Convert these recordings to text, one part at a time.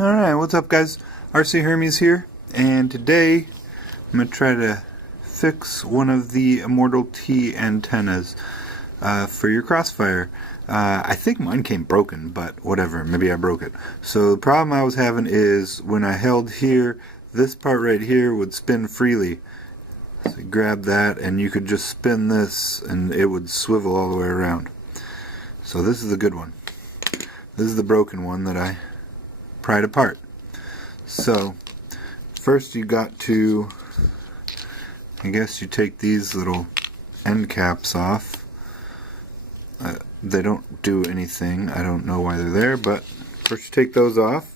Alright, what's up guys? RC Hermes here, and today I'm going to try to fix one of the Immortal T antennas for your CROSSFIRE. I think mine came broken, but whatever, maybe I broke it. So the problem I was having is when I held here, this part right here would spin freely. So you grab that and you could just spin this and it would swivel all the way around. So this is a good one. This is the broken one that I pried apart. So first you got to, I guess you take these little end caps off. They don't do anything. I don't know why they're there, but first you take those off,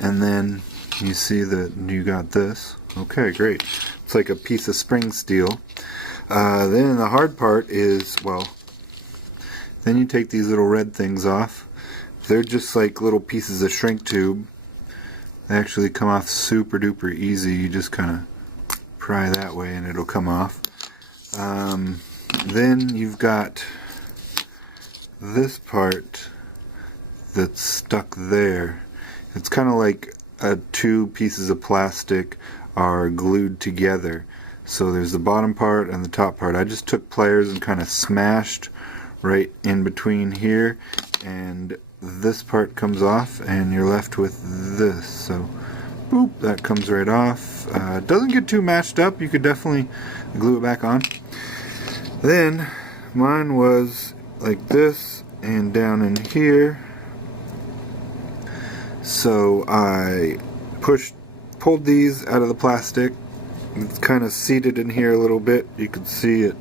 and then you see that you got this. Okay, great. It's like a piece of spring steel. Then the hard part is, well, then you take these little red things off. They're just like little pieces of shrink tube. They actually come off super duper easy. You just kind of pry that way and it'll come off. Then you've got this part that's stuck there. It's kind of like two pieces of plastic are glued together. So there's the bottom part and the top part. I just took pliers and kind of smashed right in between here, and this part comes off and you're left with this. So boop, that comes right off. It doesn't get too mashed up. You could definitely glue it back on. Then mine was like this and down in here. So I pulled these out of the plastic. It's kind of seated in here a little bit. You can see it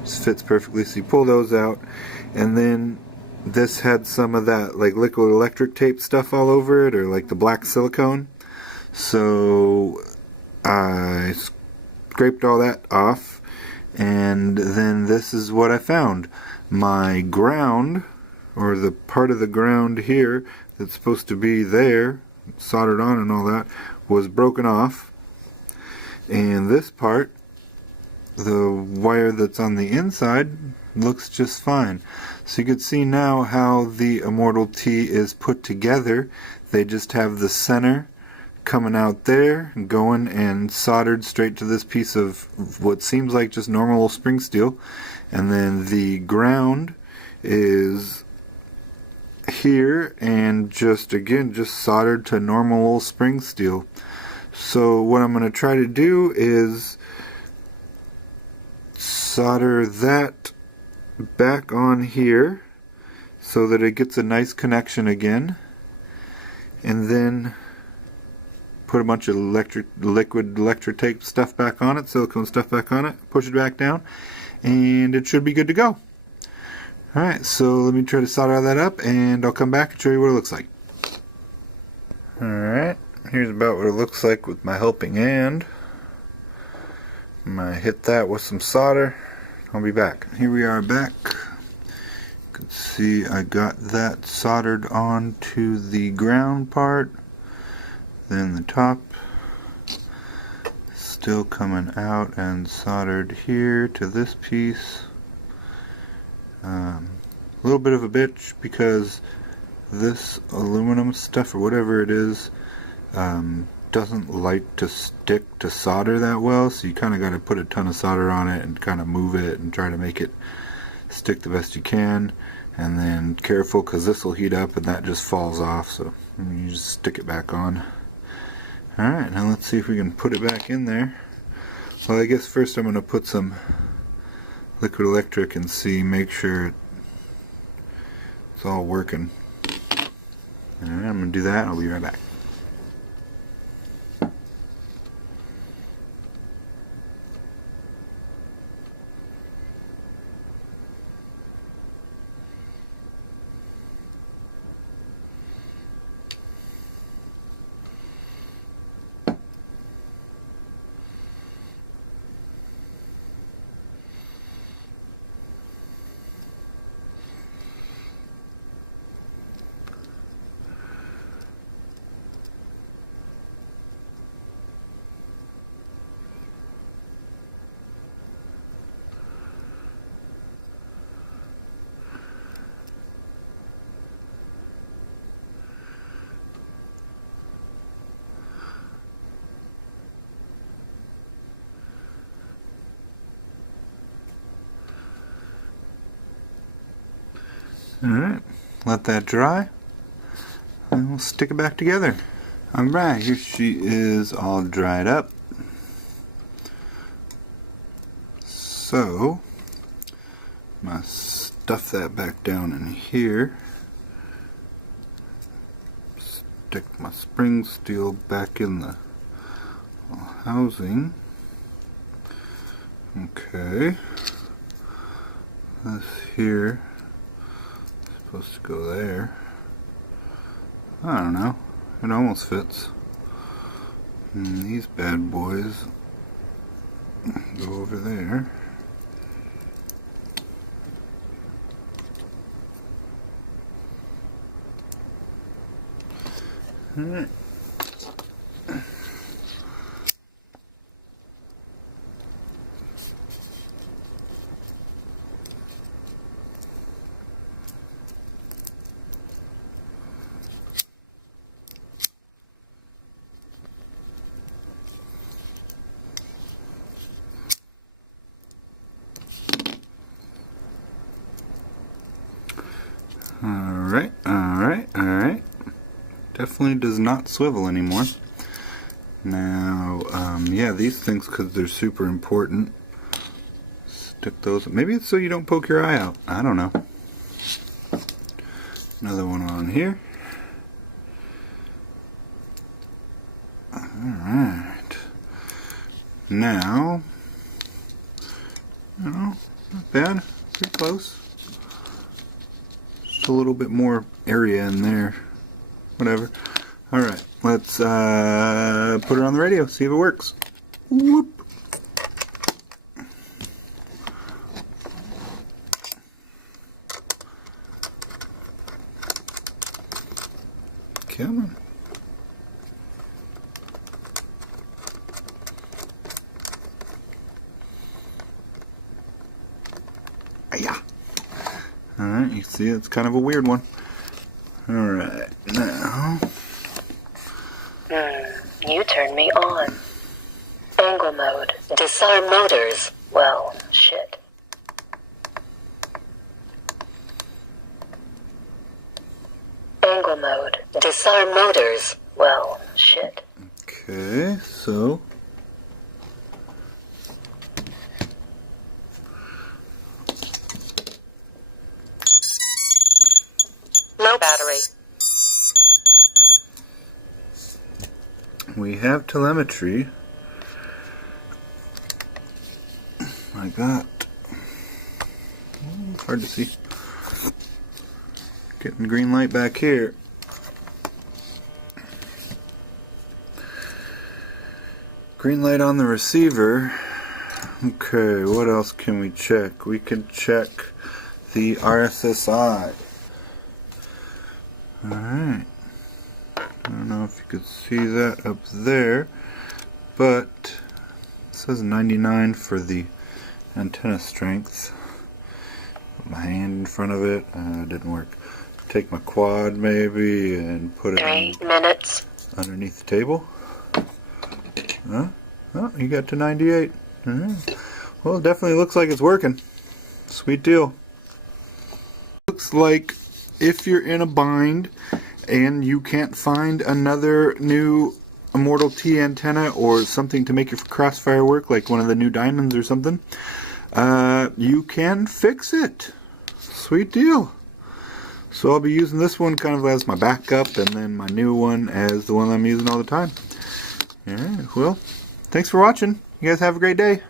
just fits perfectly. So you pull those out, and then this had some of that like liquid electric tape stuff all over it, or like the black silicone. So I scraped all that off, and then this is what I found. My ground, or the part of the ground here that's supposed to be there, soldered on and all that, was broken off. And this part, the wire that's on the inside, looks just fine. So you can see now how the Immortal T is put together. They just have the center coming out there, going and soldered straight to this piece of what seems like just normal spring steel, and then the ground is here and just soldered to normal spring steel. So what I'm going to try to do is solder that back on here so that it gets a nice connection again, and then put a bunch of liquid electric tape stuff back on it, silicone stuff back on it, push it back down, and it should be good to go. Alright, so let me try to solder that up and I'll come back and show you what it looks like. Alright, here's about what it looks like with my helping hand. I'm going to hit that with some solder. I'll be back. Here we are back. You can see I got that soldered on to the ground part. Then the top still coming out and soldered here to this piece. A little bit of a bitch because this aluminum stuff or whatever it is doesn't like to stick to solder that well, so you kind of got to put a ton of solder on it and kind of move it and try to make it stick the best you can, and then careful because this will heat up and that just falls off, so you just stick it back on. Alright, now let's see if we can put it back in there. Well, I guess first I'm going to put some liquid electric and make sure it's all working. Alright, I'm going to do that. I'll be right back. Alright, let that dry, and we'll stick it back together. Alright, here she is all dried up. So, I'm going to stuff that back down in here. Stick my spring steel back in the housing. Okay. This here is supposed to go there. I don't know. It almost fits. And these bad boys go over there. Alright. Alright. Definitely does not swivel anymore. Now, yeah, these things, because they're super important, stick those. Maybe it's so you don't poke your eye out. I don't know. Another one on here. Alright. Now, not bad. Pretty close. Just a little bit more area in there. Whatever. Alright, let's put it on the radio, see if it works. Whoop. Come on. Yeah. Alright, you see it's kind of a weird one. Alright, now. You turned me on. Angle mode. Disarm motors. Well, shit. Angle mode. Disarm motors. Well, shit. Okay, so. Low battery. We have telemetry. I got. It's hard to see. Getting green light back here. Green light on the receiver. Okay, what else can we check? We can check the RSSI. Alright. I don't know if you could see that up there, but it says 99 for the antenna strength. Put my hand in front of it. Didn't work. Take my quad maybe and put it 3 minutes underneath the table. Huh? Oh, you got to 98. Well, it definitely looks like it's working. Sweet deal. Looks like if you're in a bind and you can't find another new Immortal T antenna or something to make your crossfire work, like one of the new diamonds or something, you can fix it. Sweet deal. So I'll be using this one kind of as my backup, and then my new one as the one I'm using all the time. Alright, well, thanks for watching. You guys have a great day.